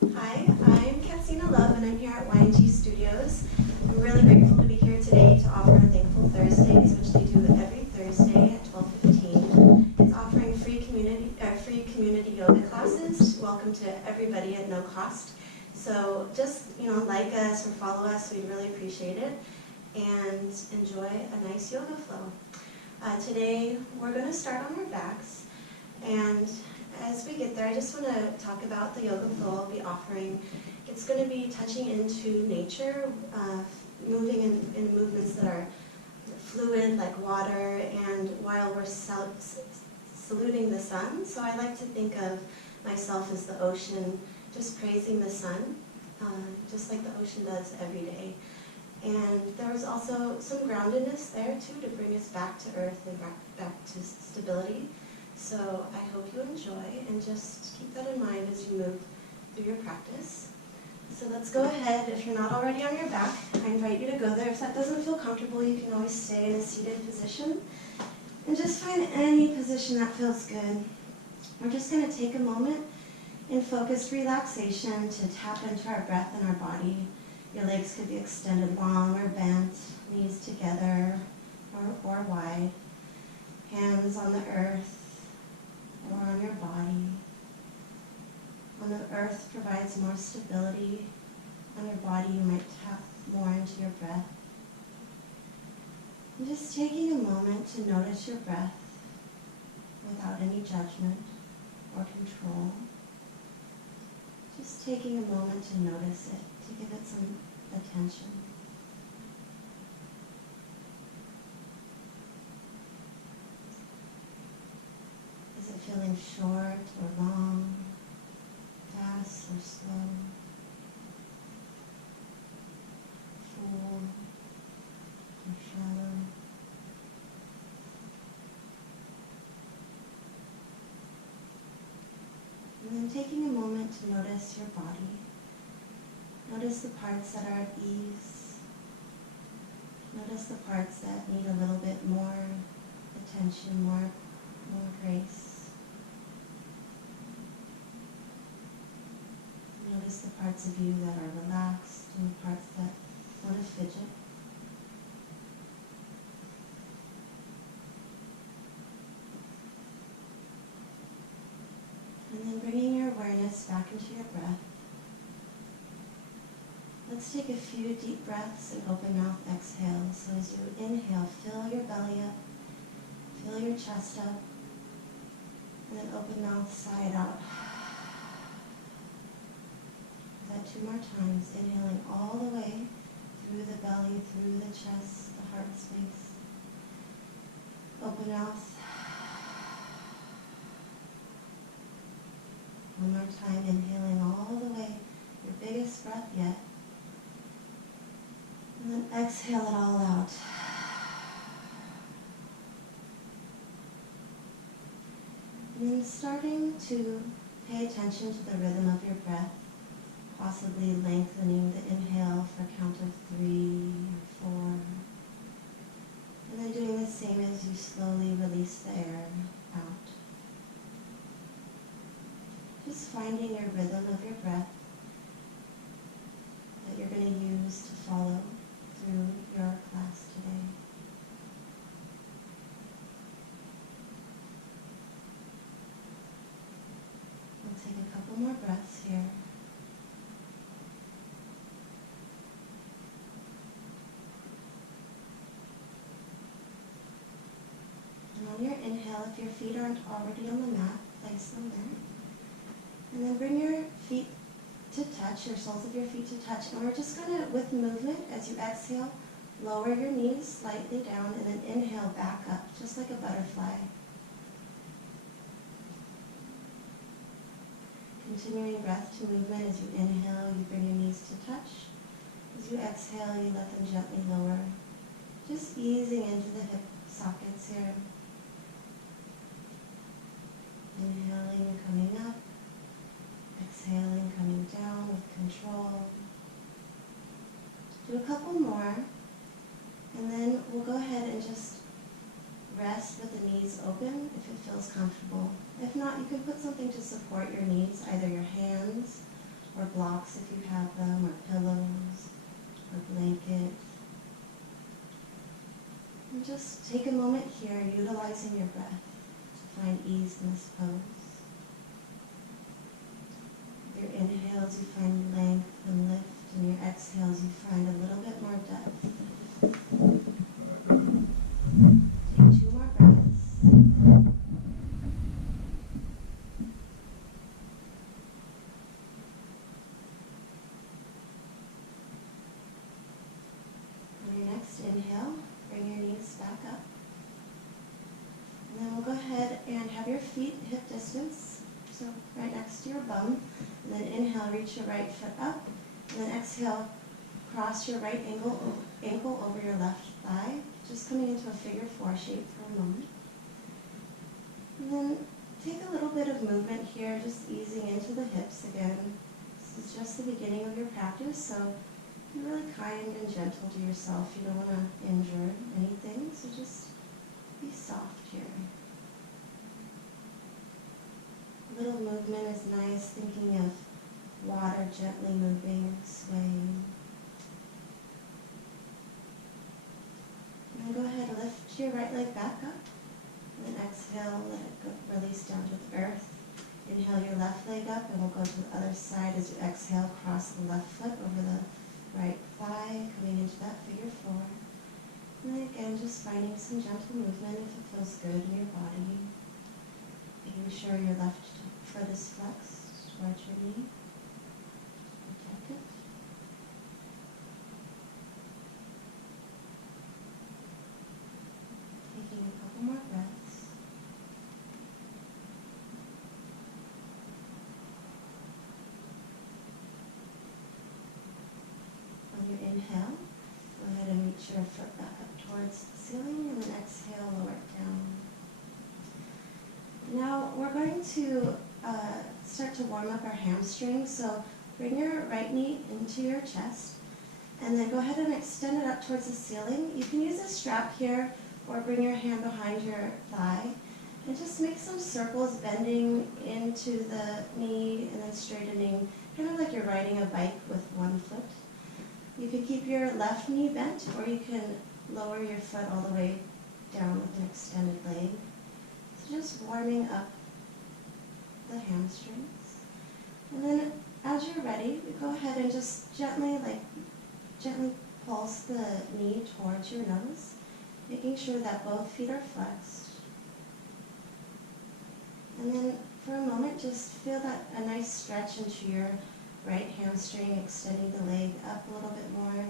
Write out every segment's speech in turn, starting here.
Hi, I'm Katsina Love, and I'm here at YNG Studios. I'm really grateful to be here today to offer Thankful Thursdays, which they do every Thursday at 12:15. It's offering free community yoga classes. Welcome to everybody at no cost. So just like us or follow us, we'd really appreciate it, and enjoy a nice yoga flow. Today we're going to start on our backs, and as we get there, I just want to talk about the yoga flow I'll be offering. It's going to be touching into nature, moving in movements that are fluid like water, and while we're saluting the sun. So I like to think of myself as the ocean, just praising the sun, just like the ocean does every day. And there was also some groundedness there too, to bring us back to earth and back to stability. So I hope you enjoy, and just keep that in mind as you move through your practice. So let's go ahead. If you're not already on your back, I invite you to go there. If that doesn't feel comfortable, you can always stay in a seated position. And just find any position that feels good. We're just going to take a moment in focused relaxation to tap into our breath and our body. Your legs could be extended long or bent, knees together or wide. Hands on the earth or on your body. On the earth provides more stability. On your body, you might tap more into your breath. And just taking a moment to notice your breath without any judgment or control. Just taking a moment to notice it, to give it some attention. Is it feeling short or long, fast or slow, full or shallow? And then taking a moment to notice your body. Notice the parts that are at ease. Notice the parts that need a little bit more attention, more grace. Notice the parts of you that are relaxed and the parts that want to fidget. And then bringing your awareness back into your breath. Let's take a few deep breaths and open mouth exhale. So as you inhale, fill your belly up, fill your chest up, and then open mouth, sigh it out. Do that 2 more times, inhaling all the way through the belly, through the chest, the heart space. Open mouth. One more time, inhaling all the way, your biggest breath yet. And then exhale it all out. And then starting to pay attention to the rhythm of your breath, possibly lengthening the inhale for a count of 3 or 4. And then doing the same as you slowly release the air out. Just finding your rhythm of your breath that you're going to use to follow through your class today. We'll take a couple more breaths here. And on your inhale, if your feet aren't already on the mat, place them there. And then bring your feet to touch, your soles of your feet to touch. And we're just going to, with movement, as you exhale, lower your knees slightly down and then inhale back up, just like a butterfly. Continuing breath to movement. As you inhale, you bring your knees to touch. As you exhale, you let them gently lower. Just easing into the hip sockets here. Inhaling, coming up. Exhaling, coming down with control. Do a couple more, and then we'll go ahead and just rest with the knees open if it feels comfortable. If not, you can put something to support your knees, either your hands or blocks if you have them, or pillows, or blanket. And just take a moment here, utilizing your breath to find ease in this pose. With your inhales, you find length and lift, and your exhales, you find a little bit more depth. Take 2 more breaths. On your next inhale, bring your knees back up. And then we'll go ahead and have your feet hip distance, so right next to your bum. And then inhale, reach your right foot up. And then exhale, cross your right ankle over your left thigh, just coming into a figure 4 shape for a moment. And then take a little bit of movement here, just easing into the hips again. This is just the beginning of your practice, so be really kind and gentle to yourself. You don't want to injure anything, so just be soft here. A little movement is nice, thinking of water gently moving, swaying. And then go ahead and lift your right leg back up. And then exhale, let it go, release down to the earth. Inhale your left leg up, and we'll go to the other side as you exhale, cross the left foot over the right thigh, coming into that figure 4. And then again, just finding some gentle movement if it feels good in your body. Making sure your left foot is flexed towards your knee. Protect it. Taking a couple more breaths. On your inhale, go ahead and reach your foot back up towards the ceiling, and then exhale, lower it down. Now we're going to start to warm up our hamstrings, so bring your right knee into your chest, and then go ahead and extend it up towards the ceiling. You can use a strap here, or bring your hand behind your thigh, and just make some circles, bending into the knee and then straightening, kind of like you're riding a bike with one foot. You can keep your left knee bent, or you can lower your foot all the way down with an extended leg. So just warming up the hamstrings. And then as you're ready, go ahead and just gently pulse the knee towards your nose, making sure that both feet are flexed. And then for a moment, just feel a nice stretch into your right hamstring, extending the leg up a little bit more.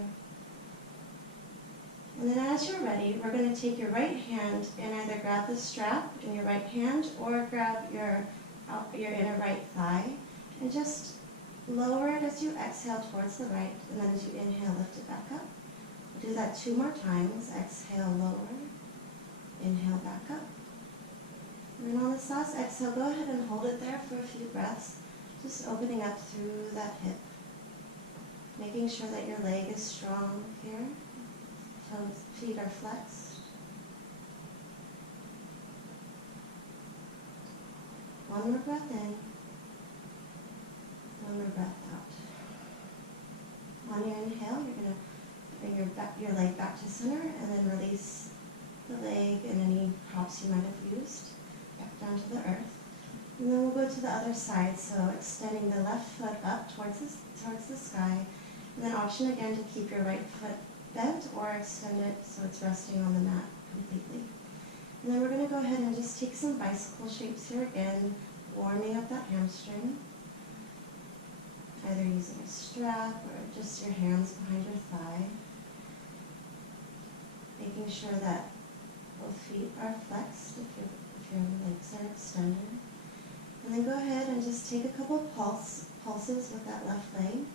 And then as you're ready, we're going to take your right hand and either grab the strap in your right hand or grab your inner right thigh, and just lower it as you exhale towards the right, and then as you inhale, lift it back up. We'll do that 2 more times. Exhale, lower. Inhale, back up. And then on this last exhale, go ahead and hold it there for a few breaths, just opening up through that hip, making sure that your leg is strong here. Toes, feet are flexed. One more breath in. One more breath out. On your inhale, you're going to bring your leg back to center, and then release the leg and any props you might have used back down to the earth. And then we'll go to the other side, so extending the left foot up towards the sky, and then option again to keep your right foot bent or extend it so it's resting on the mat completely. And then we're going to go ahead and just take some bicycle shapes here again, warming up that hamstring, either using a strap or just your hands behind your thigh, making sure that both feet are flexed if your legs are extended. And then go ahead and just take a couple pulses with that left leg.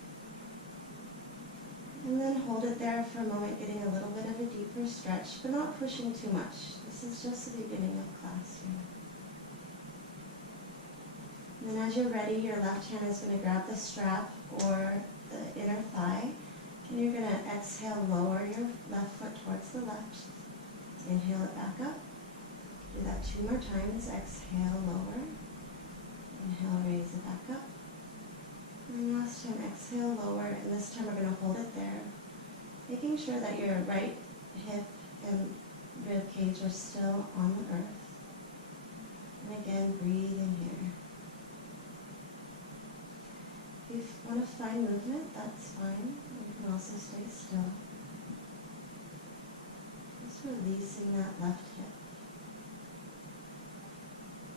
And then hold it there for a moment, getting a little bit of a deeper stretch, but not pushing too much. This is just the beginning of class here. And then as you're ready, your left hand is going to grab the strap or the inner thigh, and you're going to exhale, lower your left foot towards the left. Inhale it back up. Do that 2 more times. Exhale, lower. Inhale, raise it back up. And last time exhale, lower, and this time we're going to hold it there, making sure that your right hip and rib cage are still on the earth. And again, breathe in here. If you want to find movement, that's fine. You can also stay still. Just releasing that left hip.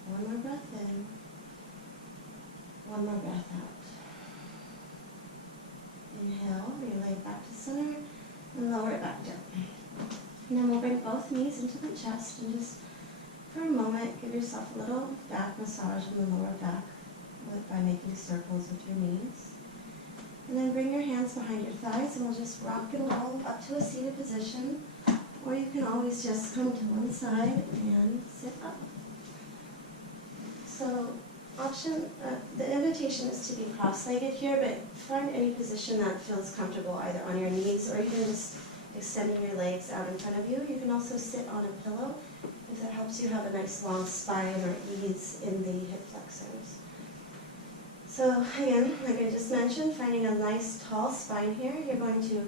One more breath in. One more breath out. Inhale, relay back to center, and lower it back down. And then we'll bring both knees into the chest and just, for a moment, give yourself a little back massage in the lower back by making circles with your knees. And then bring your hands behind your thighs, and we'll just rock and roll up to a seated position. Or you can always just come to one side and sit up. So the invitation is to be cross-legged here, but find any position that feels comfortable, either on your knees or even just extending your legs out in front of you. You can also sit on a pillow if that helps you have a nice long spine or ease in the hip flexors. So again, like I just mentioned, finding a nice tall spine here, you're going to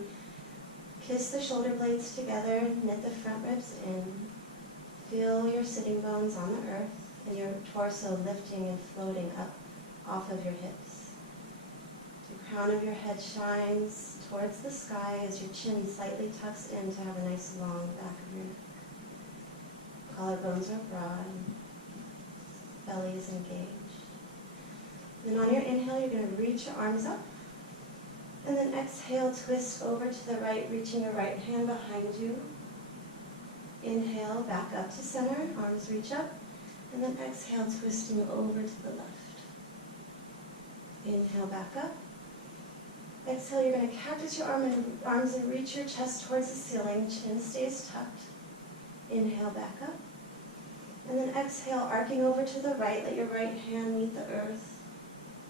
kiss the shoulder blades together, knit the front ribs in, feel your sitting bones on the earth, and your torso lifting and floating up off of your hips. The crown of your head shines towards the sky as your chin slightly tucks in to have a nice long back of your neck. Collarbones are broad, belly is engaged. Then on your inhale, you're going to reach your arms up. And then exhale, twist over to the right, reaching your right hand behind you. Inhale, back up to center, arms reach up. And then exhale, twisting over to the left. Inhale, back up. Exhale, you're going to cactus your arms and reach your chest towards the ceiling. Chin stays tucked. Inhale, back up. And then exhale, arcing over to the right. Let your right hand meet the earth.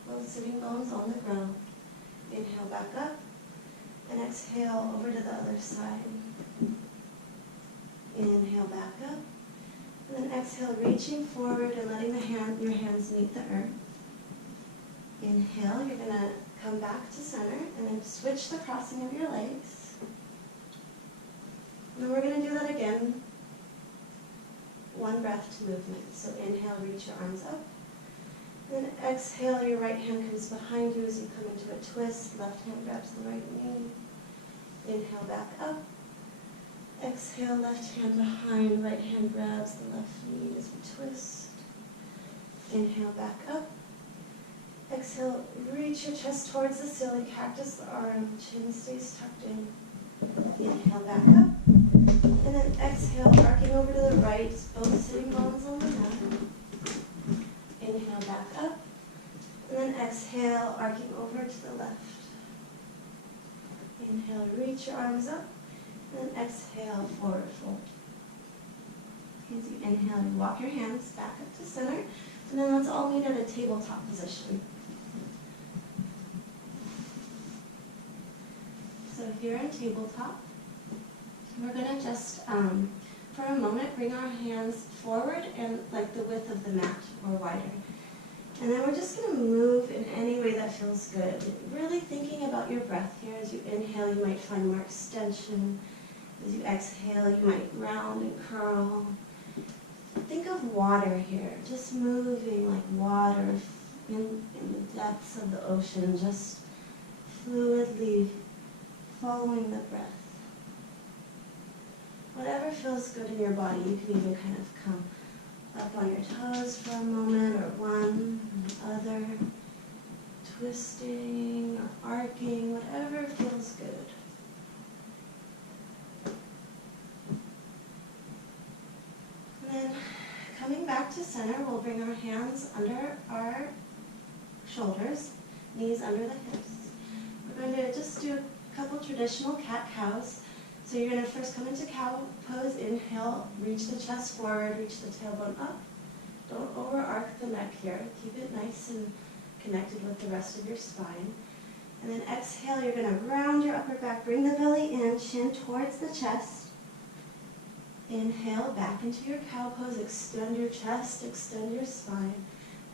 Both sitting bones on the ground. Inhale, back up. And exhale, over to the other side. Inhale, back up. And then exhale, reaching forward and letting your hands meet the earth. Inhale, you're going to come back to center and then switch the crossing of your legs. And then we're going to do that again. One breath to movement. So inhale, reach your arms up. And then exhale, your right hand comes behind you as you come into a twist. Left hand grabs the right knee. Inhale, back up. Exhale, left hand behind, right hand grabs the left knee as we twist. Inhale, back up. Exhale, reach your chest towards the ceiling, cactus the arm, chin stays tucked in. Inhale, back up. And then exhale, arcing over to the right, both sitting bones on the mat. Inhale, back up. And then exhale, arcing over to the left. Inhale, reach your arms up. And then exhale, forward fold. As you inhale, you walk your hands back up to center. And then let's all meet at a tabletop position. So here in tabletop, we're going to just, for a moment, bring our hands forward and like the width of the mat or wider. And then we're just going to move in any way that feels good. Really thinking about your breath here. As you inhale, you might find more extension. As you exhale, you might round and curl. Think of water here, just moving like water in the depths of the ocean, just fluidly following the breath. Whatever feels good in your body, you can even kind of come up on your toes for a moment, or one and the other, twisting or arcing, whatever feels good. And then coming back to center, we'll bring our hands under our shoulders, knees under the hips. We're going to just do a couple traditional cat-cows. So you're going to first come into cow pose, inhale, reach the chest forward, reach the tailbone up. Don't over-arc the neck here. Keep it nice and connected with the rest of your spine. And then exhale, you're going to round your upper back, bring the belly in, chin towards the chest. Inhale, back into your cow pose, extend your chest, extend your spine.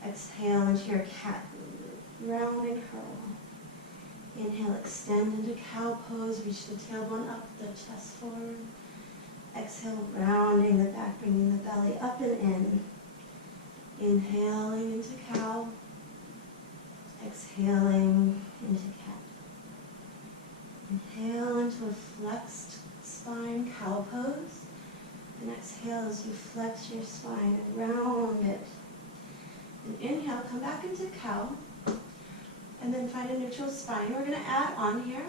Exhale into your cat, round and curl. Inhale, extend into cow pose, reach the tailbone up, the chest forward. Exhale, rounding the back, bringing the belly up and in. Inhaling into cow. Exhaling into cat. Inhale into a flexed spine, cow pose. And exhale as you flex your spine and round it. And inhale, come back into cow. And then find a neutral spine. We're going to add on here.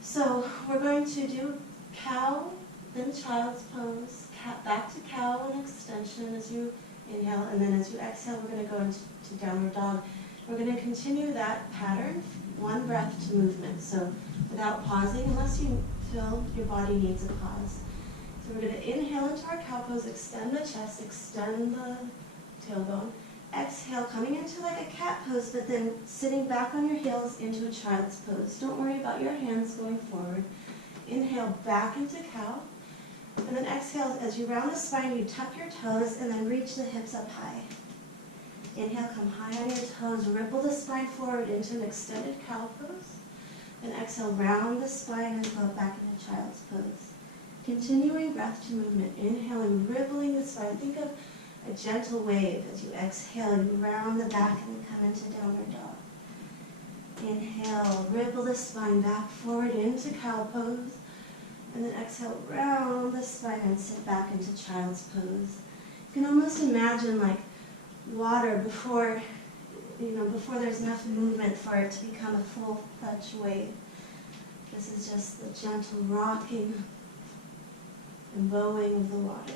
So we're going to do cow, then child's pose, cat, back to cow and extension as you inhale. And then as you exhale, we're going to go into downward dog. We're going to continue that pattern, one breath to movement. So without pausing, unless you feel your body needs a pause. So we're going to inhale into our cow pose, extend the chest, extend the tailbone. Exhale, coming into like a cat pose, but then sitting back on your heels into a child's pose. Don't worry about your hands going forward. Inhale, back into cow. And then exhale, as you round the spine, you tuck your toes and then reach the hips up high. Inhale, come high on your toes, ripple the spine forward into an extended cow pose. And exhale, round the spine and go back into child's pose. Continuing breath to movement. Inhaling, rippling the spine. Think of a gentle wave. As you exhale, you round the back and then come into downward dog. Inhale, ripple the spine back forward into cow pose. And then exhale, round the spine and sit back into child's pose. You can almost imagine like water before there's enough movement for it to become a full-fledged wave. This is just the gentle rocking and bowing of the water.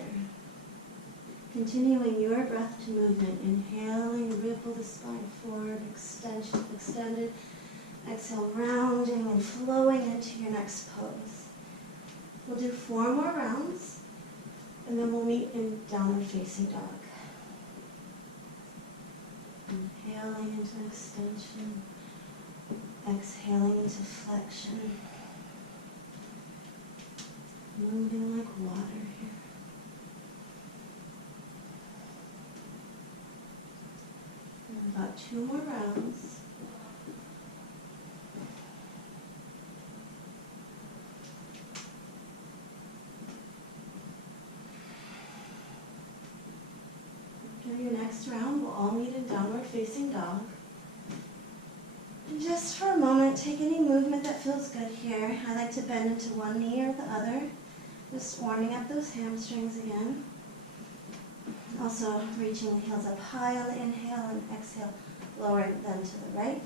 Continuing your breath to movement, inhaling, ripple the spine forward, extension, extended. Exhale, rounding and flowing into your next pose. We'll do 4 more rounds, and then we'll meet in downward facing dog. Inhaling into extension, exhaling into flexion. Moving like water here. And about 2 more rounds. After your next round, we'll all meet in downward facing dog. And just for a moment, take any movement that feels good here. I like to bend into one knee or the other, just warming up those hamstrings again. Also reaching the heels up high on the inhale and exhale, lowering them to the right.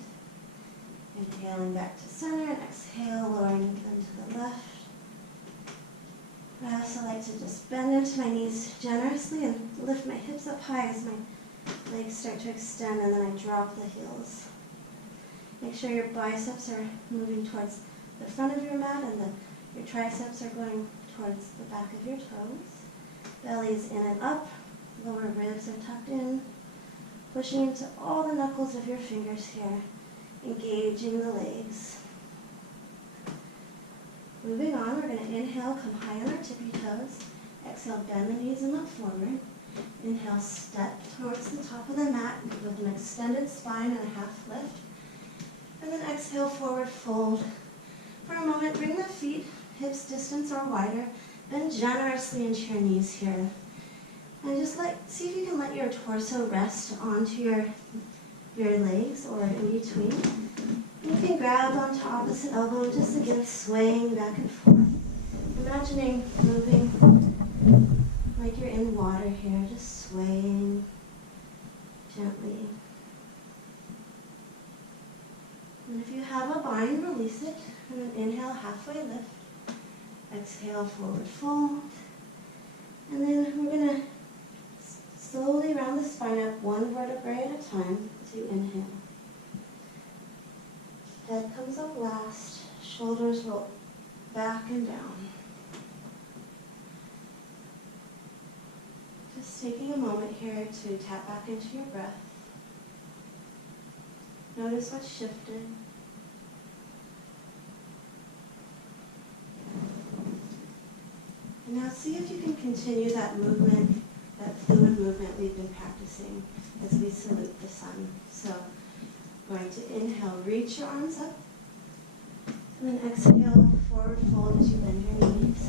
Inhaling back to center and exhale, lowering them to the left. I also like to just bend into my knees generously and lift my hips up high as my legs start to extend, and then I drop the heels. Make sure your biceps are moving towards the front of your mat and your triceps are going towards the back of your toes. Belly is in and up. Lower ribs are tucked in. Pushing into all the knuckles of your fingers here. Engaging the legs. Moving on, we're going to inhale, come high on our tippy toes. Exhale, bend the knees and look forward. Inhale, step towards the top of the mat with an extended spine and a half lift. And then exhale, forward fold. For a moment, bring the feet hips distance or wider. Bend generously into your knees here. And just see if you can let your torso rest onto your legs or in between. You can grab onto opposite elbow and just again swaying back and forth. Imagining moving like you're in water here, just swaying gently. And if you have a bind, release it. And then inhale, halfway lift. Exhale, forward fold. And then we're going to slowly round the spine up one vertebrae at a time as you inhale. Head comes up last. Shoulders roll back and down. Just taking a moment here to tap back into your breath. Notice what's shifted. And now see if you can continue that movement, that fluid movement we've been practicing as we salute the sun. So, going to inhale, reach your arms up. And then exhale, forward fold as you bend your knees.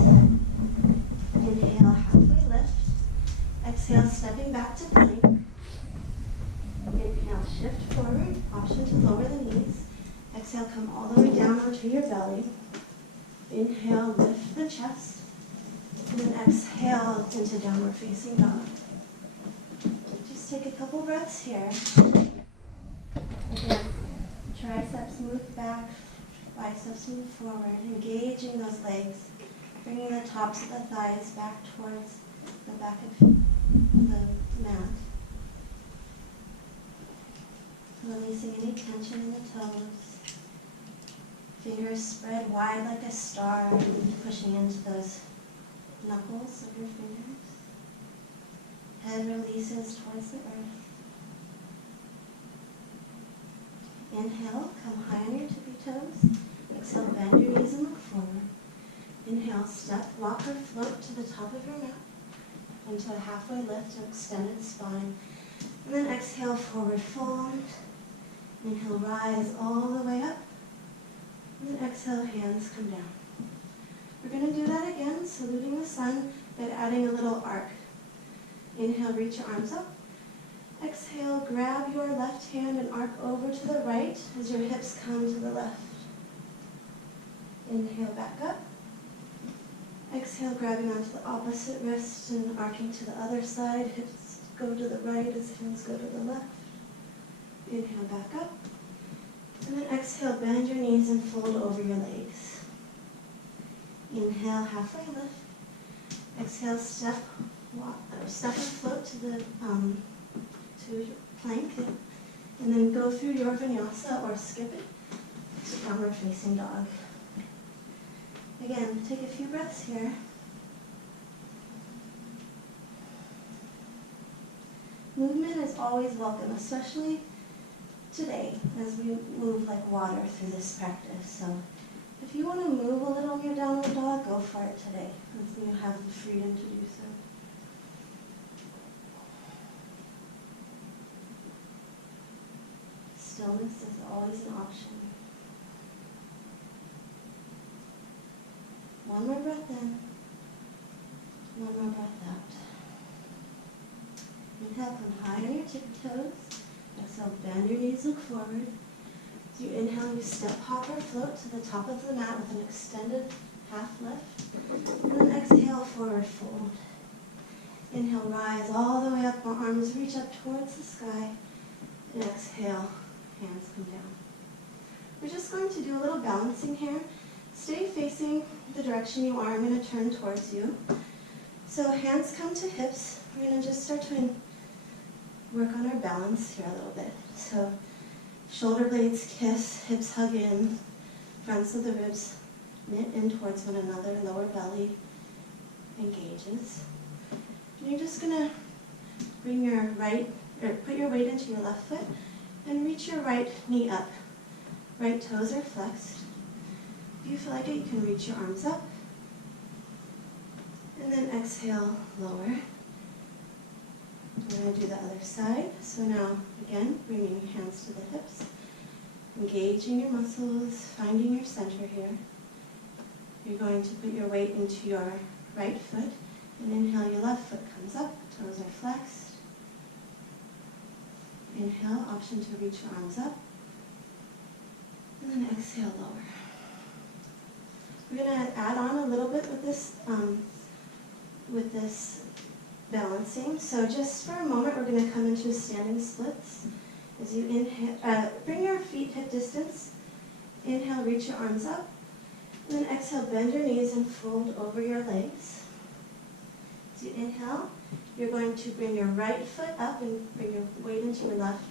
Inhale, halfway lift. Exhale, stepping back to plank. Inhale, shift forward, option to lower the knees. Exhale, come all the way down onto your belly. Inhale, lift the chest. And then exhale into downward facing dog. Just take a couple breaths here. Again, triceps move back, biceps move forward, engaging those legs, bringing the tops of the thighs back towards the back of the mat. Releasing any tension in the toes. Fingers spread wide like a star, pushing into those knuckles of your fingers. Head releases towards the earth. Inhale, come high on your tippy toes. Exhale, bend your knees and look forward. Inhale, step, walk or float to the top of your mat into a halfway lift and extended spine. And then exhale, forward fold. Inhale, rise all the way up. And then exhale, hands come down. We're going to do that again, saluting the sun, but adding a little arc. Inhale, reach your arms up. Exhale, grab your left hand and arc over to the right as your hips come to the left. Inhale, back up. Exhale, grabbing onto the opposite wrist and arcing to the other side. Hips go to the right as hands go to the left. Inhale, back up. And then exhale, bend your knees and fold over your legs. Inhale, halfway lift. Exhale, step and float to the to your plank, and then go through your vinyasa or skip it to downward facing dog. Again, take a few breaths here. Movement is always welcome, especially today as we move like water through this practice. So if you want to move a little in your downward dog, go for it today, as you have the freedom to do so. Stillness is always an option. One more breath in, one more breath out. Inhale, come high on your tippy toes. Exhale, bend your knees, look forward. As you inhale, you step, hop, or float to the top of the mat with an extended half lift. And then exhale, forward fold. Inhale, rise all the way up, our arms reach up towards the sky. And exhale, hands come down. We're just going to do a little balancing here. Stay facing the direction you are. I'm going to turn towards you. So hands come to hips. We're going to just start to work on our balance here a little bit. So shoulder blades kiss, hips hug in, fronts of the ribs knit in towards one another, lower belly engages. And you're just going to bring your put your weight into your left foot and reach your right knee up. Right toes are flexed. If you feel like it, you can reach your arms up. And then exhale, lower. We're going to do the other side. So now, again, bringing your hands to the hips, engaging your muscles, finding your center here. You're going to put your weight into your right foot, and inhale, your left foot comes up, toes are flexed. Inhale, option to reach your arms up, and then exhale, lower. We're going to add on a little bit with this balancing. So just for a moment, we're going to come into standing splits. As you inhale, bring your feet hip distance. Inhale, reach your arms up. And then exhale, bend your knees and fold over your legs. As you inhale, you're going to bring your right foot up and bring your weight into your left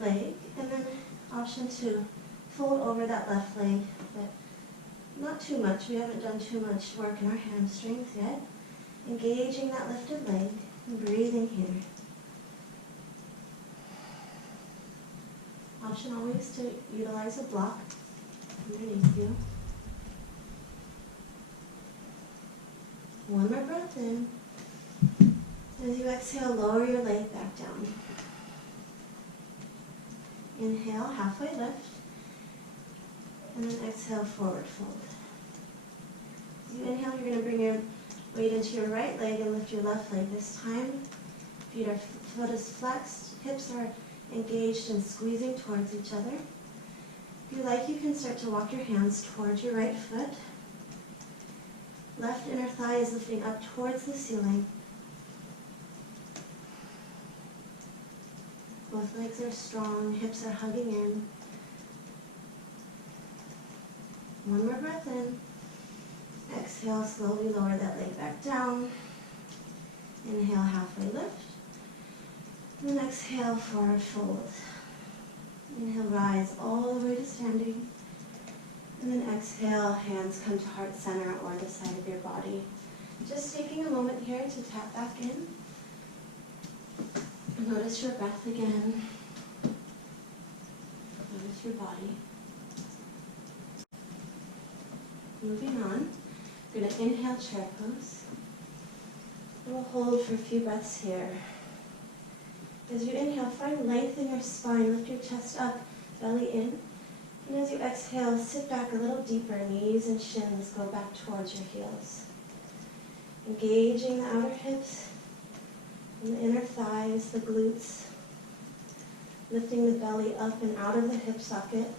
leg. And then option to fold over that left leg, but not too much. We haven't done too much work in our hamstrings yet. Engaging that lifted leg and breathing here. Option always to utilize a block underneath you. One more breath in. As you exhale, lower your leg back down. Inhale, halfway lift. And then exhale, forward fold. As you inhale, you're going to bring your weight into your right leg and lift your left leg. This time, foot is flexed, hips are engaged and squeezing towards each other. If you like, you can start to walk your hands towards your right foot. Left inner thigh is lifting up towards the ceiling. Both legs are strong, hips are hugging in. One more breath in. Exhale, slowly lower that leg back down. Inhale, halfway lift. And then exhale, forward fold. Inhale, rise all the way to standing. And then exhale, hands come to heart center or the side of your body. Just taking a moment here to tap back in. Notice your breath again. Notice your body. Moving on, we're going to inhale, chair pose. And we'll hold for a few breaths here. As you inhale, find length in your spine. Lift your chest up, belly in. And as you exhale, sit back a little deeper. Knees and shins go back towards your heels. Engaging the outer hips and the inner thighs, the glutes. Lifting the belly up and out of the hip socket.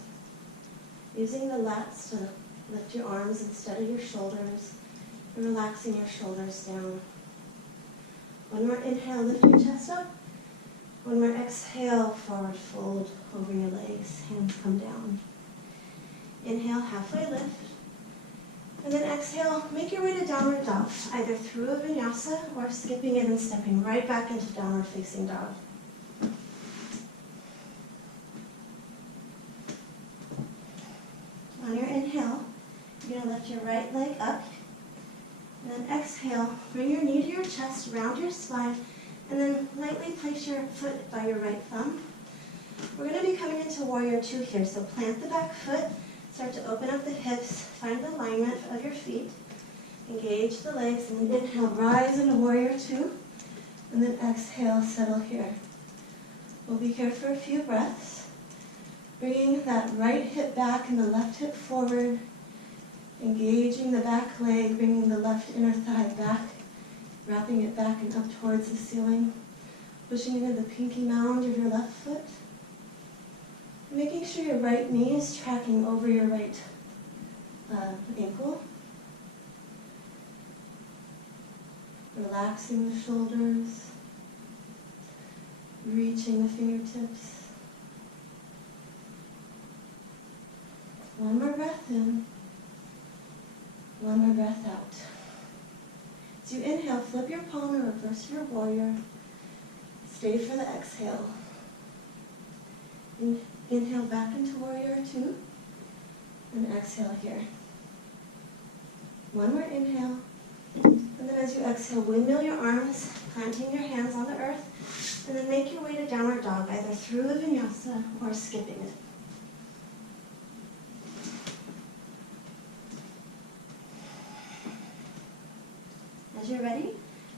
Using the lats to lift your arms instead of your shoulders. And relaxing your shoulders down. One more inhale, lift your chest up. One more exhale, forward fold over your legs. Hands come down. Inhale, halfway lift. And then exhale, make your way to downward dog, either through a vinyasa or skipping it and stepping right back into downward facing dog. On your inhale, you're going to lift your right leg up. And then exhale, bring your knee to your chest, round your spine, and then lightly place your foot by your right thumb. We're going to be coming into warrior two here, so plant the back foot, start to open up the hips, find the alignment of your feet, engage the legs, and then inhale, rise into warrior two, and then exhale, settle here. We'll be here for a few breaths, bringing that right hip back and the left hip forward, engaging the back leg, bringing the left inner thigh back, wrapping it back and up towards the ceiling, pushing into the pinky mound of your left foot. Making sure your right knee is tracking over your right ankle. Relaxing the shoulders, reaching the fingertips. One more breath in, one more breath out. As you inhale, flip your palm and reverse your warrior. Stay for the exhale. Inhale back into warrior two, and exhale here. One more inhale, and then as you exhale, windmill your arms, planting your hands on the earth, and then make your way to downward dog, either through a vinyasa or skipping it. As you're ready,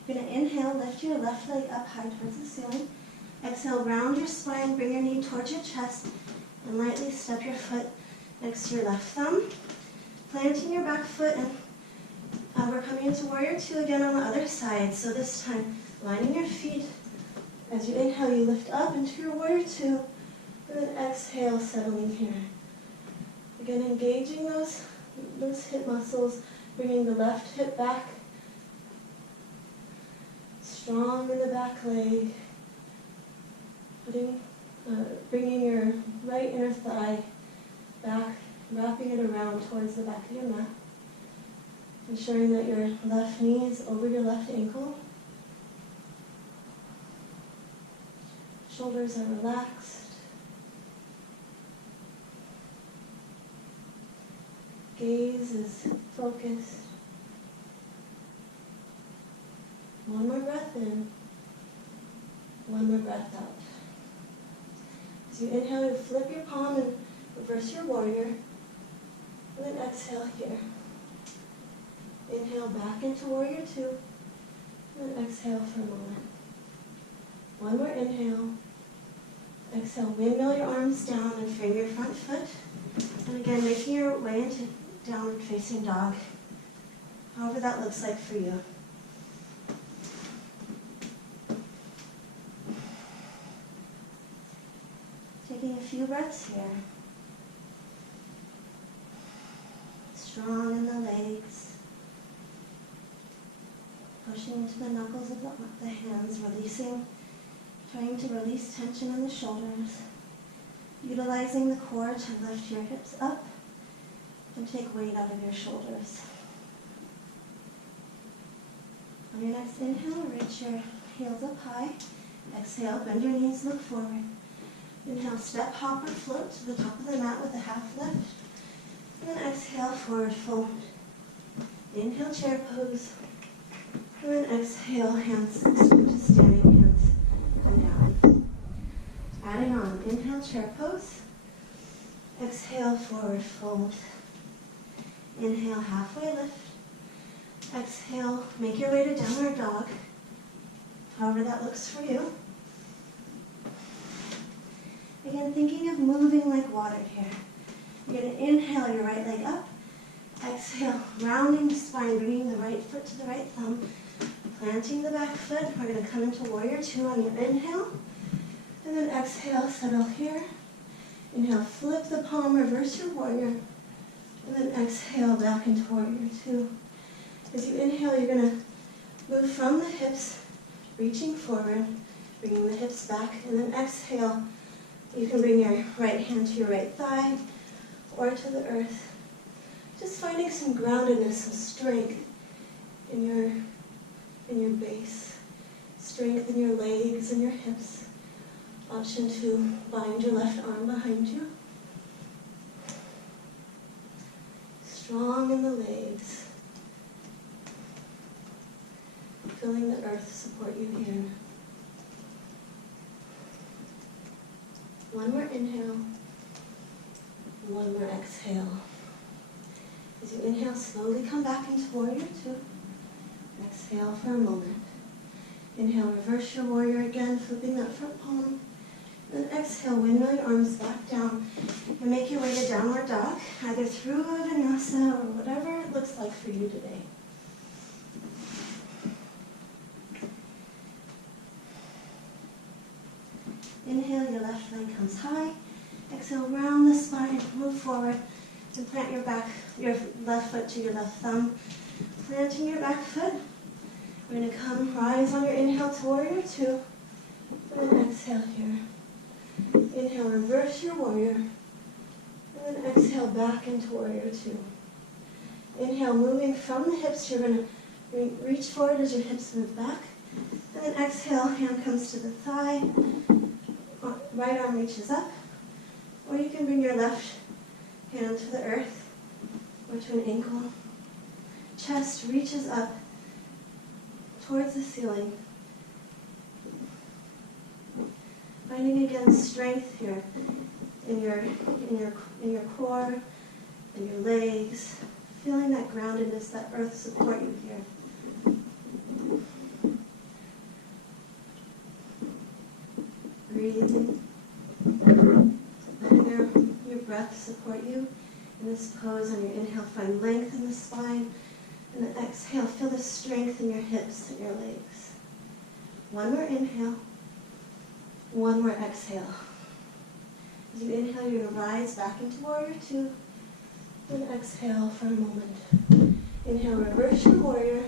you're going to inhale, lift your left leg up high towards the ceiling. Exhale, round your spine, bring your knee towards your chest, and lightly step your foot next to your left thumb. Planting your back foot, and we're coming into warrior two again on the other side. So this time, lining your feet. As you inhale, you lift up into your warrior two, and then exhale, settling here. Again, engaging those hip muscles, bringing the left hip back. Strong in the back leg. Bringing your right inner thigh back, wrapping it around towards the back of your mat. Ensuring that your left knee is over your left ankle. Shoulders are relaxed. Gaze is focused. One more breath in, one more breath out. As you inhale, you flip your palm and reverse your warrior, and then exhale here. Inhale back into warrior two, and then exhale for a moment. One more inhale. Exhale, windmill your arms down and frame your front foot. And Again, making your way into downward facing dog, however that looks like for you. Taking a few breaths here. Strong in the legs. Pushing into the knuckles of the hands, releasing, trying to release tension in the shoulders. Utilizing the core to lift your hips up and take weight out of your shoulders. On your next inhale, reach your heels up high. Exhale, bend your knees, look forward. Inhale, step, hop, or float to the top of the mat with a half lift. And then exhale, forward fold. Inhale, chair pose. And then exhale, hands to standing hands. Come down. Adding on, inhale, chair pose. Exhale, forward fold. Inhale, halfway lift. Exhale, make your way to downward dog, however that looks for you. Again, thinking of moving like water here. You're going to inhale your right leg up. Exhale, rounding the spine, bringing the right foot to the right thumb, planting the back foot. We're going to come into warrior two on your inhale. And then exhale, settle here. Inhale, flip the palm, reverse your warrior. And then exhale, back into warrior two. As you inhale, you're going to move from the hips, reaching forward, bringing the hips back. And then exhale, you can bring your right hand to your right thigh or to the earth. Just finding some groundedness, some strength in your base. Strength in your legs and your hips. Option to bind your left arm behind you. Strong in the legs. Feeling the earth support you here. One more inhale. One more exhale. As you inhale, slowly come back into warrior two. Exhale for a moment. Inhale, reverse your warrior again, flipping that front palm. Then exhale, windmill your arms back down and make your way to downward dog, either through a vinyasa or whatever it looks like for you today. Inhale, your left leg comes high. Exhale, round the spine, move forward, and plant your left foot to your left thumb. Planting your back foot. We're going to rise on your inhale to warrior two. And then exhale here. Inhale, reverse your warrior. And then exhale back into warrior two. Inhale, moving from the hips, you're going to reach forward as your hips move back. And then exhale, hand comes to the thigh. Right arm reaches up. Or you can bring your left hand to the earth or to an ankle. Chest reaches up towards the ceiling. Finding again strength here in your core, in your legs. Feeling that groundedness, that earth support you here. Breathing. Letting your breath support you in this pose. On your inhale, find length in the spine. And then exhale, feel the strength in your hips and your legs. One more inhale. One more exhale. As you inhale, you're going to rise back into warrior two. Then exhale for a moment. Inhale, reverse your warrior.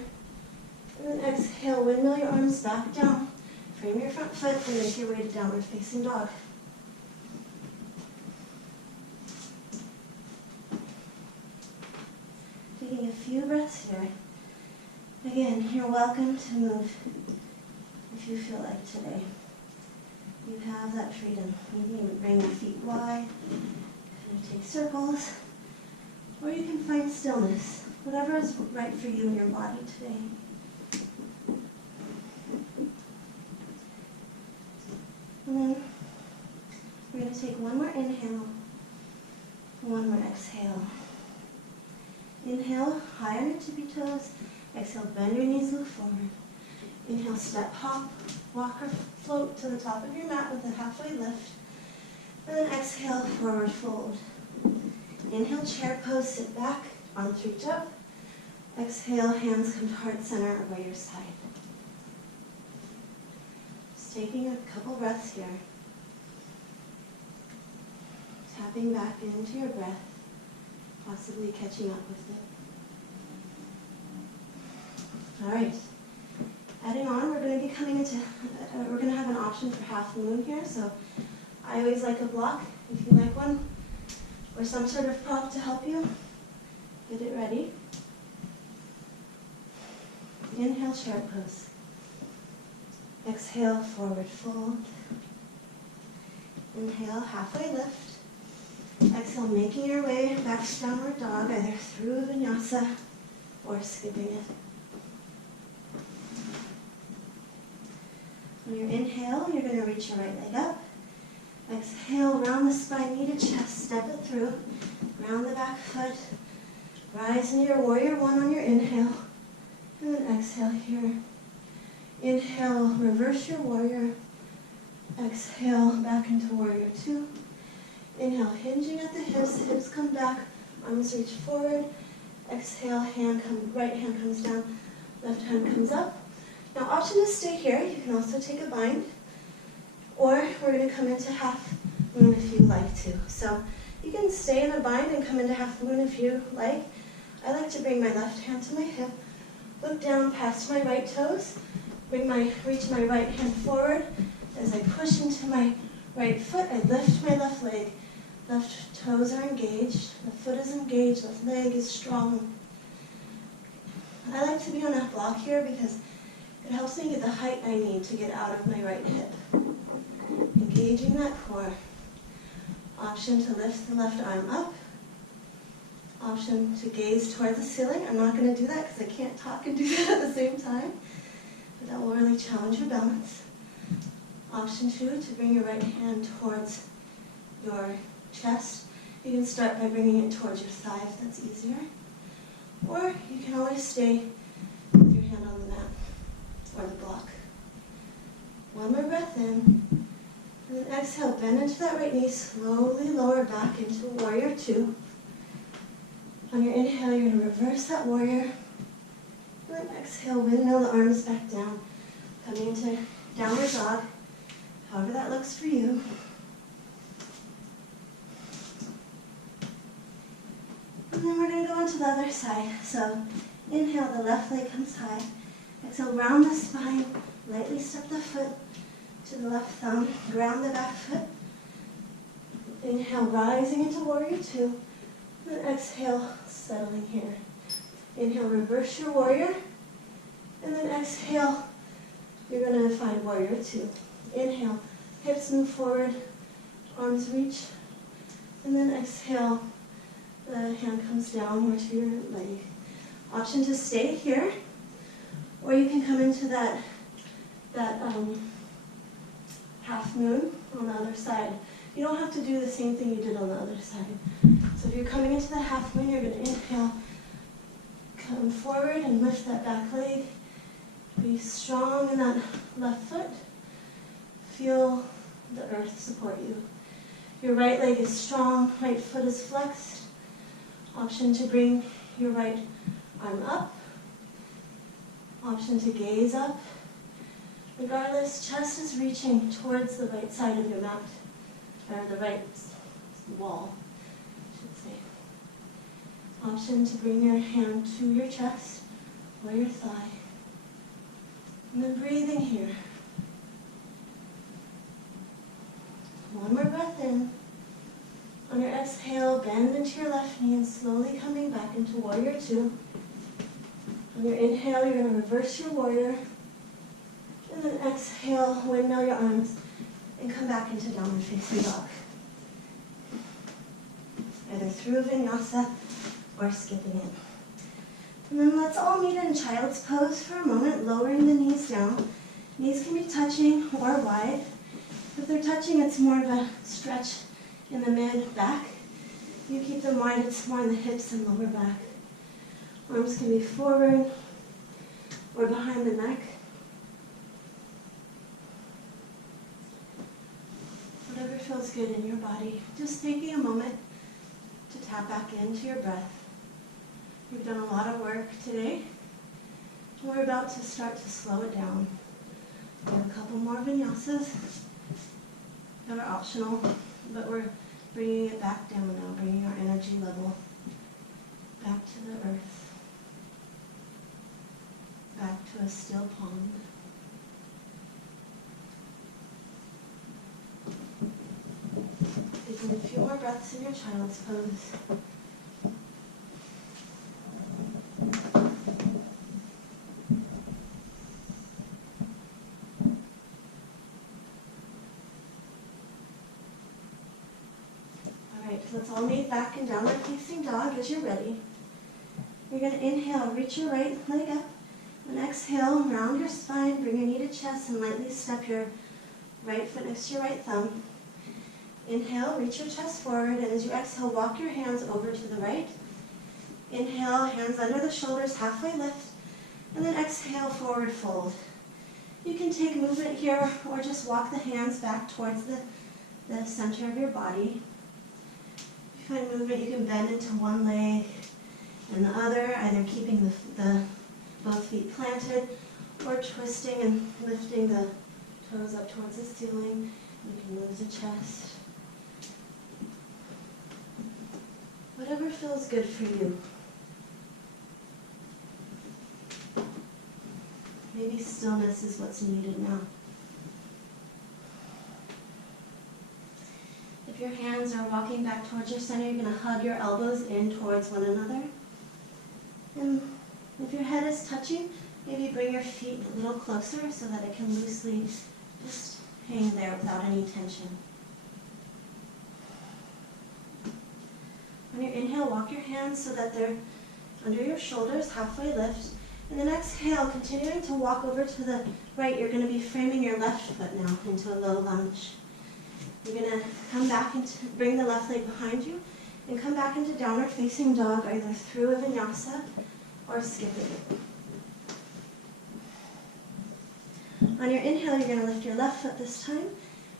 And then exhale, windmill your arms back down. Frame your front foot and make your way to downward facing dog. Taking a few breaths here. Again, you're welcome to move if you feel like today. You have that freedom. You can bring your feet wide, you take circles, or you can find stillness, whatever is right for you in your body today. And then we're going to take one more inhale, one more exhale. Inhale, high on your tippy toes. Exhale, bend your knees, look forward. Inhale, step, hop, walk or float to the top of your mat with a halfway lift. And then exhale, forward fold. Inhale, chair pose, sit back, arms reach up. Exhale, hands come to heart center or by your side. Just taking a couple breaths here. Tapping back into your breath, possibly catching up with it. All right. Adding on, we're going to be coming into, we're going to have an option for half moon here. So I always like a block, if you like one, or some sort of prop to help you. Get it ready. Inhale, chair pose. Exhale, forward fold. Inhale, halfway lift. Exhale, making your way back to downward dog, either through vinyasa or skipping it. On your inhale, you're going to reach your right leg up. Exhale, round the spine, knee to chest, step it through. Round the back foot. Rise into your warrior one on your inhale. And then exhale here. Inhale, reverse your warrior. Exhale, back into warrior two. Inhale, hinging at the hips. Hips come back. Arms reach forward. Exhale, right hand comes down. Left hand comes up. Now, option to stay here. You can also take a bind. Or we're going to come into half moon if you like to. So you can stay in a bind and come into half moon if you like. I like to bring my left hand to my hip. Look down past my right toes. Reach my right hand forward. As I push into my right foot, I lift my left leg. Left toes are engaged. The foot is engaged. Left leg is strong. I like to be on a block here because it helps me get the height I need to get out of my right hip. Engaging that core. Option to lift the left arm up. Option to gaze toward the ceiling. I'm not going to do that because I can't talk and do that at the same time. But that will really challenge your balance. Option two, to bring your right hand towards your chest. You can start by bringing it towards your thigh if that's easier. Or you can always stay with your hand on the mat or the block. One more breath in. And then exhale, bend into that right knee, slowly lower back into warrior two. On your inhale, you're going to reverse that warrior. And then exhale, windmill the arms back down. Coming into downward dog, however that looks for you. And then we're going to go into the other side. So inhale, the left leg comes high. Exhale, round the spine, lightly step the foot to the left thumb, ground the back foot. Inhale, rising into warrior two. And exhale, settling here. Inhale, reverse your warrior. And then exhale, you're going to find warrior two. Inhale, hips move forward, arms reach. And then exhale, the hand comes down or to your leg. Option to stay here, or you can come into that half moon on the other side. You don't have to do the same thing you did on the other side. So if you're coming into the half moon, you're going to inhale, come forward and lift that back leg. Be strong in that left foot. Feel the earth support you. Your right leg is strong, right foot is flexed. Option to bring your right arm up. Option to gaze up. Regardless, chest is reaching towards the right side of your mat, or the right wall, I should say. Option to bring your hand to your chest or your thigh. And then breathing here. One more breath in. On your exhale, bend into your left knee and slowly coming back into warrior two. On your inhale, you're going to reverse your warrior. And then exhale, windmill your arms, and come back into downward facing dog. Either through vinyasa or skipping it. And then let's all meet in child's pose for a moment, lowering the knees down. Knees can be touching or wide. If they're touching, it's more of a stretch in the mid-back. You keep them wide, it's more in the hips and lower back. Arms can be forward or behind the neck. Whatever feels good in your body. Just taking a moment to tap back into your breath. You've done a lot of work today. We're about to start to slow it down. We have a couple more vinyasas that are optional, but we're bringing it back down now, bringing our energy level back to the earth, back to a still pond. Taking a few more breaths in your child's pose. Let's all meet back in downward facing dog as you're ready. You're going to inhale, reach your right leg up, and exhale, round your spine, bring your knee to chest, and lightly step your right foot next to your right thumb. Inhale, reach your chest forward, and as you exhale, walk your hands over to the right. Inhale, hands under the shoulders, halfway lift, and then exhale, forward fold. You can take movement here, or just walk the hands back towards the center of your body. Find movement, you can bend into one leg and the other, either keeping the both feet planted or twisting and lifting the toes up towards the ceiling. You can move the chest. Whatever feels good for you. Maybe stillness is what's needed now. If your hands are walking back towards your center, you're going to hug your elbows in towards one another. And if your head is touching, maybe bring your feet a little closer so that it can loosely just hang there without any tension. On your inhale, walk your hands so that they're under your shoulders, halfway lift. And then exhale, continuing to walk over to the right, you're going to be framing your left foot now into a low lunge. You're going to come back and bring the left leg behind you and come back into downward facing dog, either through a vinyasa or skipping it. On your inhale, you're going to lift your left foot this time,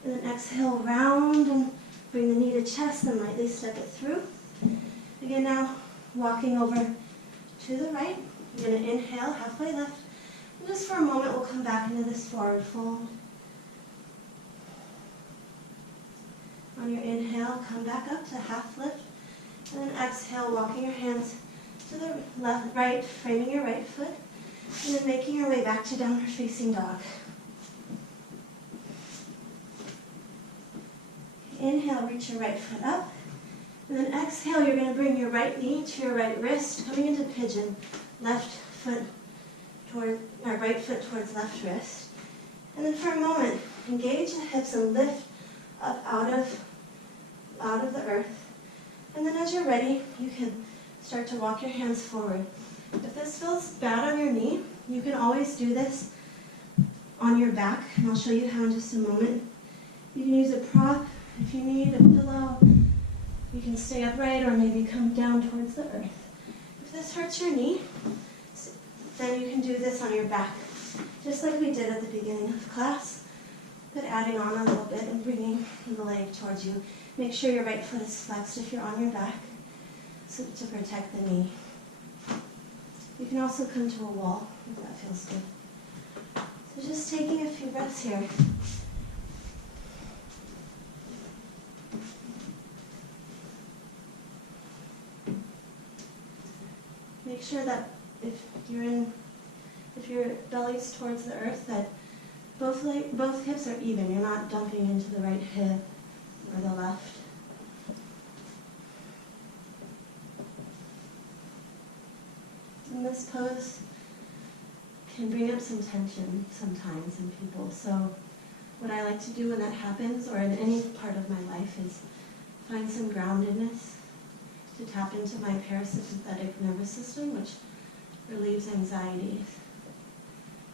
and then exhale, round and bring the knee to chest and lightly step it through. Again, now walking over to the right. You're going to inhale, halfway lift, and just for a moment, we'll come back into this forward fold. On your inhale, come back up to half lift, and then exhale, walking your hands to the left, right, framing your right foot, and then making your way back to downward facing dog. Inhale, reach your right foot up, and then exhale, you're going to bring your right knee to your right wrist, coming into pigeon, left foot toward, or right foot towards left wrist. And then for a moment, engage the hips and lift up out of the earth. And then as you're ready, you can start to walk your hands forward. If this feels bad on your knee, you can always do this on your back, and I'll show you how in just a moment. You can use a prop if you need, a pillow. You can stay upright or maybe come down towards the earth. If this hurts your knee, then you can do this on your back, just like we did at the beginning of class, but adding on a little bit and bringing the leg towards you. Make sure your right foot is flexed if you're on your back, so to protect the knee. You can also come to a wall if that feels good. So just taking a few breaths here. Make sure that if your belly's towards the earth, that both hips are even. You're not dumping into the right hip or the left. And this pose can bring up some tension sometimes in people. So what I like to do when that happens, or in any part of my life, is find some groundedness, to tap into my parasympathetic nervous system, which relieves anxiety.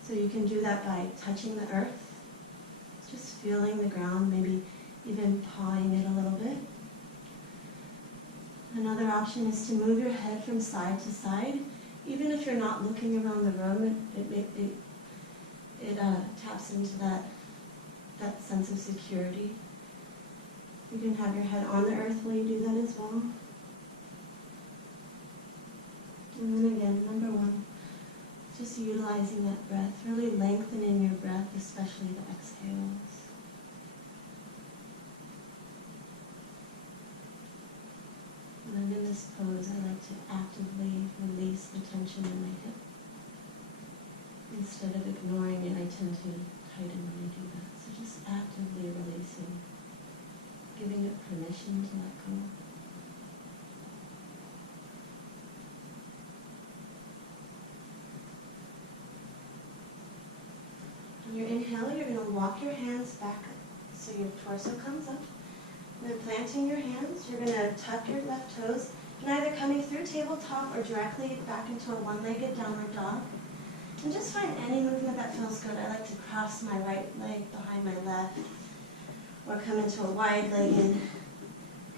So you can do that by touching the earth, just feeling the ground, maybe even pawing it a little bit. Another option is to move your head from side to side. Even if you're not looking around the room, it taps into that sense of security. You can have your head on the earth while you do that as well. And then again, number one, just utilizing that breath, really lengthening your breath, especially the exhales. And in this pose, I like to actively release the tension in my hip. Instead of ignoring it, I tend to tighten when I do that. So just actively releasing, giving it permission to let go. On your inhale, you're going to walk your hands back so your torso comes up. And then planting your hands, you're going to tuck your left toes, and either coming through tabletop or directly back into a one-legged downward dog. And just find any movement that feels good. I like to cross my right leg behind my left, or come into a wide-legged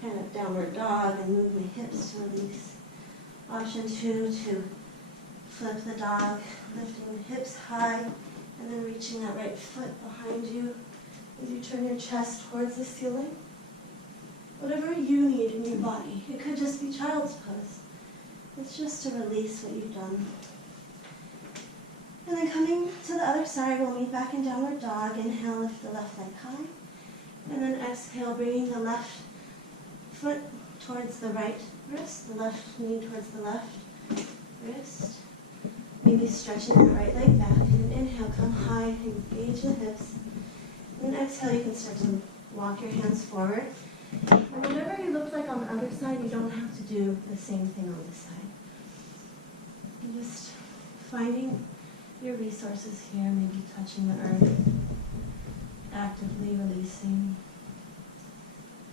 kind of downward dog and move my hips to release. Option 2, to flip the dog, lifting the hips high, and then reaching that right foot behind you as you turn your chest towards the ceiling. Whatever you need in your body. It could just be child's pose. It's just to release what you've done. And then coming to the other side, we'll meet back in downward dog. Inhale, lift the left leg high. And then exhale, bringing the left foot towards the right wrist, the left knee towards the left wrist. Maybe stretching the right leg back. And inhale, come high, engage the hips. And then exhale, you can start to walk your hands forward. And whatever you look like on the other side, you don't have to do the same thing on this side. You're just finding your resources here, maybe touching the earth, actively releasing,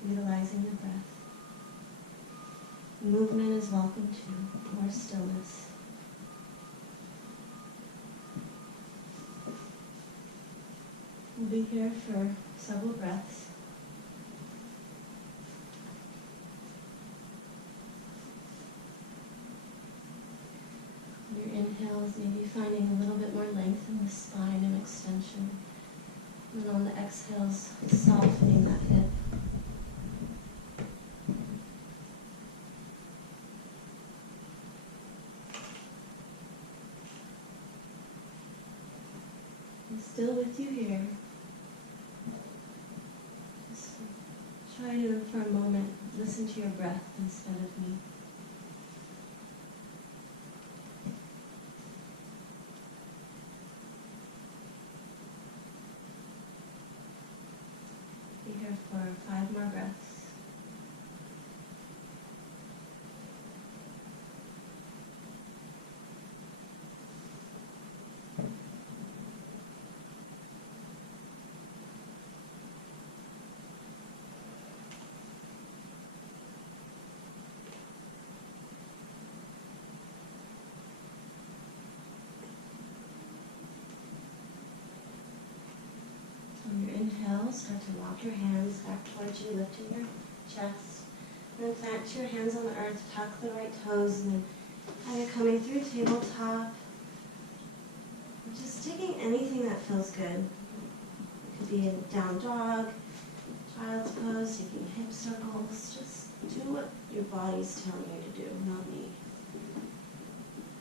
utilizing your breath. Movement is welcome too, more stillness. We'll be here for several breaths. Your inhales, maybe finding a little bit more length in the spine and extension. And then on the exhales, softening that hip. I'm still with you here. Just try to, for a moment, listen to your breath instead of me. Be here for 5 more breaths. On your inhale, start to walk your hands back towards you, lifting your chest. And then plant your hands on the earth, tuck the right toes, and then either coming through tabletop, or just taking anything that feels good. It could be a down dog, child's pose, taking hip circles. Just do what your body's telling you to do, not me,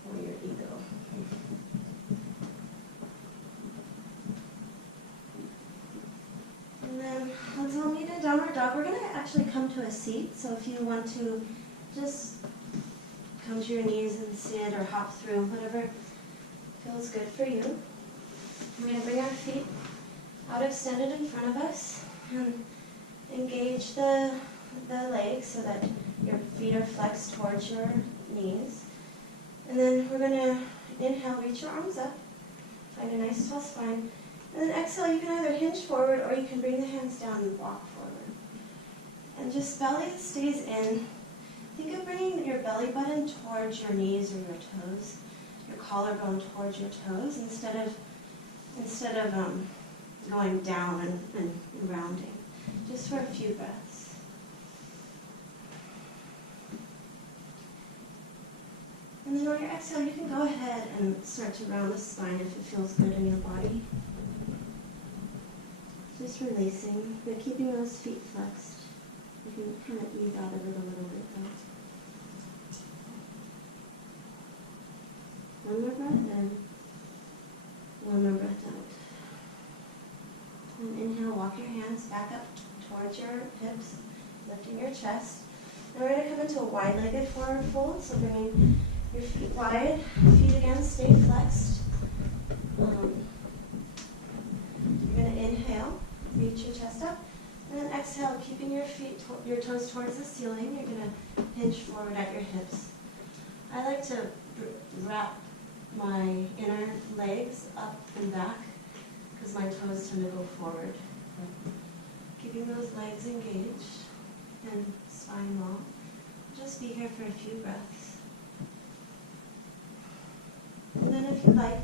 or your ego. And then let's all meet in downward dog. We're going to actually come to a seat, so if you want to just come to your knees and sit or hop through, whatever feels good for you. We're going to bring our feet out extended in front of us and engage the legs so that your feet are flexed towards your knees. And then we're going to inhale, reach your arms up, find a nice tall spine. And then exhale, you can either hinge forward or you can bring the hands down and walk forward. And just belly stays in. Think of bringing your belly button towards your knees or your toes, your collarbone towards your toes, instead of going down and rounding. Just for a few breaths. And then on your exhale, you can go ahead and start to round the spine if it feels good in your body. Just releasing, but keeping those feet flexed. You can kind of ease out of it a little bit though. back up towards your hips, lifting your chest. And we're going to come into a wide-legged forward fold, so bringing your feet wide, feet again stay flexed. You're going to inhale, reach your chest up, and then exhale, keeping your feet, your toes towards the ceiling. You're going to hinge forward at your hips. I like to wrap my inner legs up and back because my toes tend to go forward. Keeping those legs engaged and spine long. Just be here for a few breaths. And then if you like,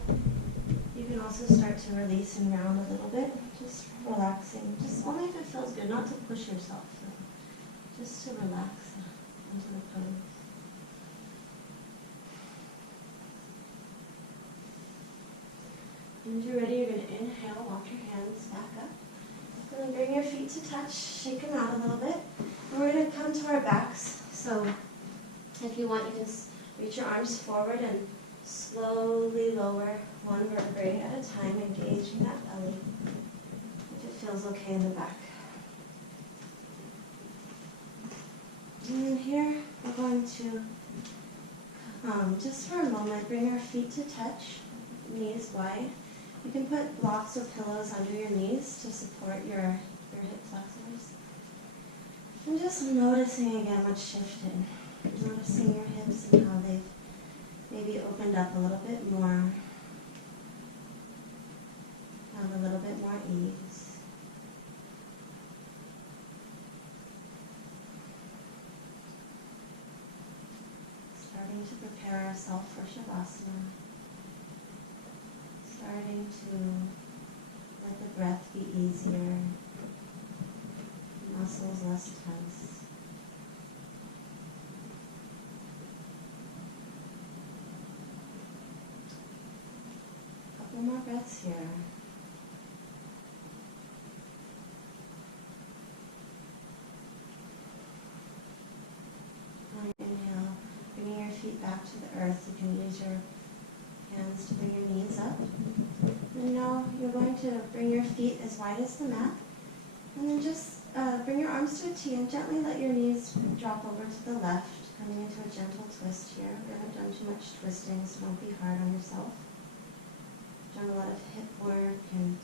you can also start to release and round a little bit, just relaxing, just only if it feels good, not to push yourself, just to relax into the pose. When you're ready, you're going to inhale, walk your hands back up. And then bring your feet to touch, shake them out a little bit. And we're going to come to our backs. So if you want, you can reach your arms forward and slowly lower one vertebrae at a time, engaging that belly, if it feels okay in the back. And then here, we're going to, just for a moment, bring our feet to touch, knees wide. You can put blocks or pillows under your knees to support your hip flexors. And just noticing again what's shifted. Noticing your hips and how they've maybe opened up a little bit more. Have a little bit more ease. Starting to prepare ourselves for Shavasana. Starting to let the breath be easier, muscles less tense. Couple more breaths here. Inhale, bringing your feet back to the earth. You can use your hands to bring your knees up. And now you're going to bring your feet as wide as the mat. And then just bring your arms to a T and gently let your knees drop over to the left, coming into a gentle twist here. We haven't done too much twisting, so don't be hard on yourself. Done a lot of hip work and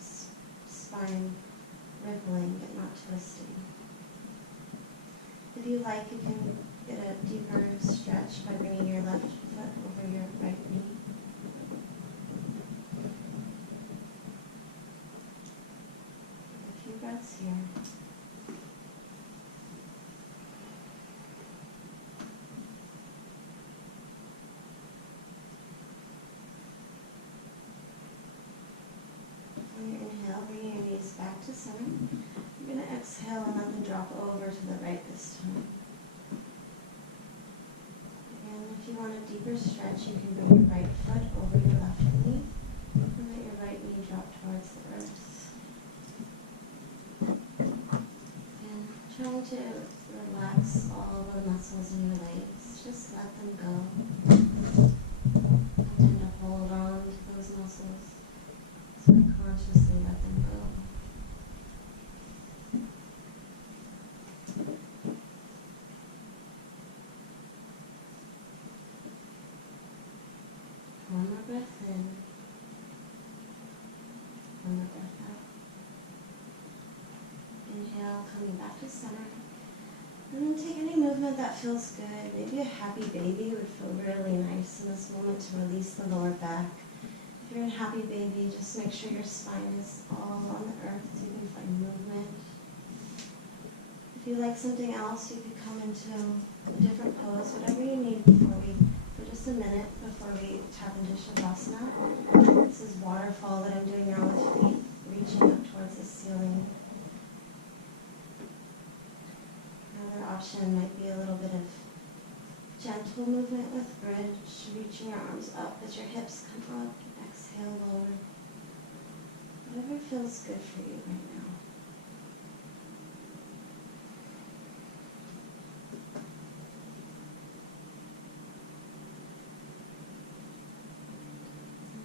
spine rippling, but not twisting. If you like, you can get a deeper stretch by bringing your left foot over your right knee. A few breaths here. On your inhale, bringing your knees back to center. You're going to exhale and let them drop over to the right this time. Again, if you want a deeper stretch, you can bring your right foot over your left knee and let your right knee drop towards the earth. And trying to relax all the muscles in your legs. Just let them go. I tend to hold on to those muscles, so I consciously let them go. One more breath in. One more breath out. Inhale, coming back to center. And then take any movement that feels good. Maybe a happy baby would feel really nice in this moment to release the lower back. If you're in happy baby, just make sure your spine is all on the earth so you can find movement. If you like something else, you could come into a different pose, whatever you need for just a minute before we tap into Shavasana. This is waterfall that I'm doing now with feet reaching up towards the ceiling. Another option might be a little bit of gentle movement with bridge, reaching your arms up as your hips come up. Exhale, lower. Whatever feels good for you right now.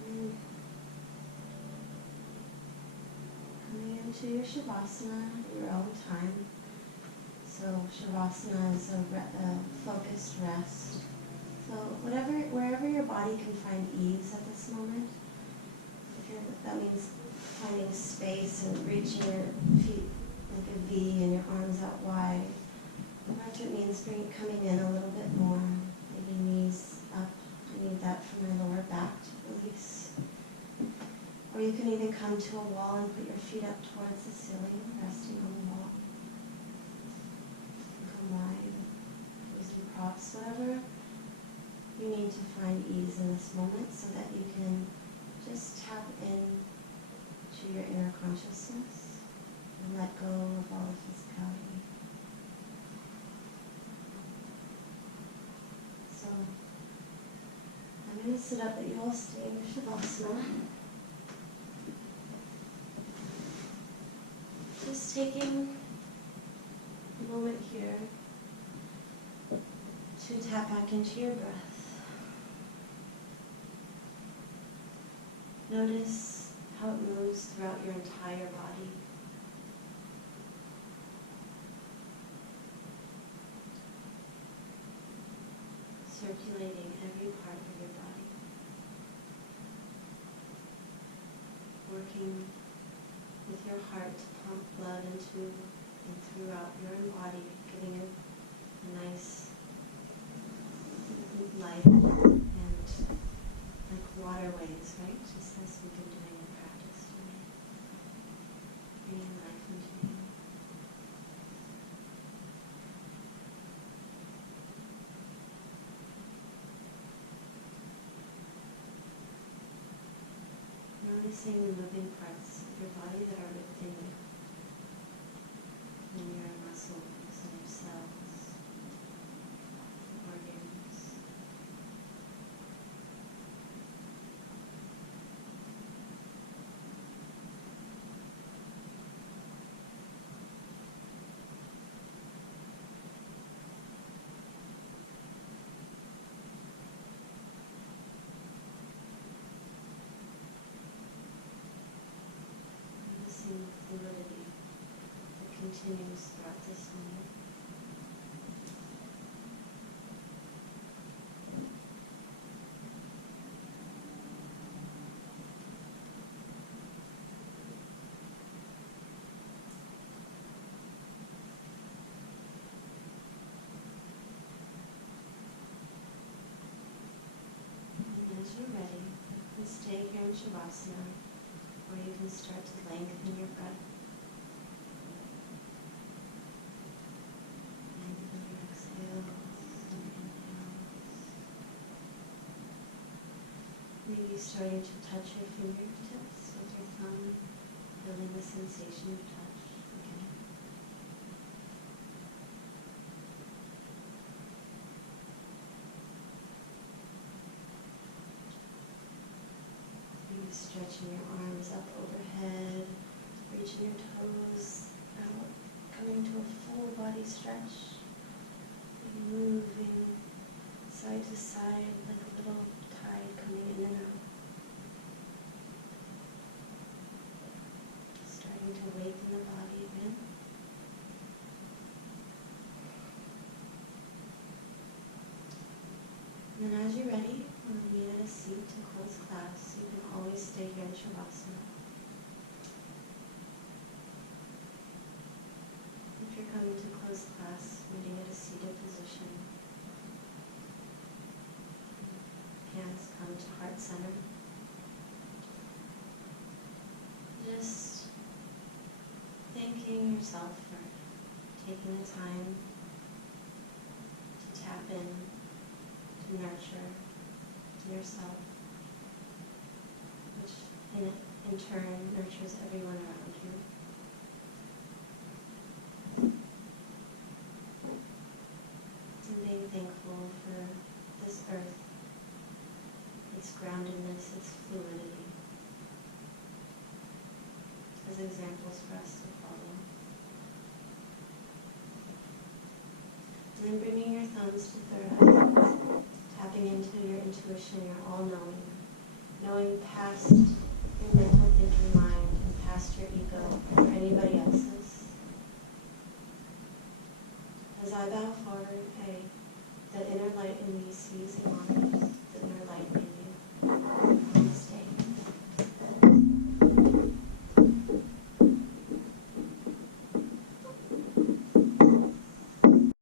And then coming into into your Shavasana at your own time. So Shavasana is a focused rest. So wherever your body can find ease at this moment, that means finding space and reaching your feet like a V and your arms out wide. Or if it means coming in a little bit more, maybe knees up. I need that for my lower back to release. Or you can even come to a wall and put your feet up towards the ceiling, resting on the wall. Come wide, using props, whatever you need to find ease in this moment so that you can just tap in to your inner consciousness and let go of all the physicality. So I'm going to sit up, but you all stay in your Shavasana. Just taking a moment here to tap back into your breath. Notice how it moves throughout your entire body. Circulating every part of your body. Working with your heart to pump blood into and throughout your body, giving it a nice life and like waterways, right? Just as we've been doing in practice today. Bringing life into you. Noticing the moving parts of your body that are within you. In your muscles and your cells, organs. Noticing the fluidity that continues throughout this moment. And as you're ready, you can stay here in Shavasana, or you can start to lengthen your breath. Lengthen your exhales and inhales. Maybe starting to touch your fingertips with your thumb, feeling the sensation of touch again. Maybe stretching your arms up overhead, reaching your toes out, coming to a full body stretch. Maybe moving side to side like a little tide coming in and out. Starting to awaken the body again. And then as you're ready, when you need a seat to close class, you can always stay here in Shavasana. If you're coming to close class, meeting at a seated position, hands come to heart center. Just thanking yourself for taking the time to tap in, to nurture yourself, which in turn nurtures everyone around you. And being thankful for this earth, its groundedness, its fluidity, as examples for us to follow. And then bringing your thumbs to third eye, tapping into your intuition, your all-knowing, knowing past your mental thinking mind and past your ego, or anybody As I bow forward, pray that inner light in me sees and honors the inner light in you.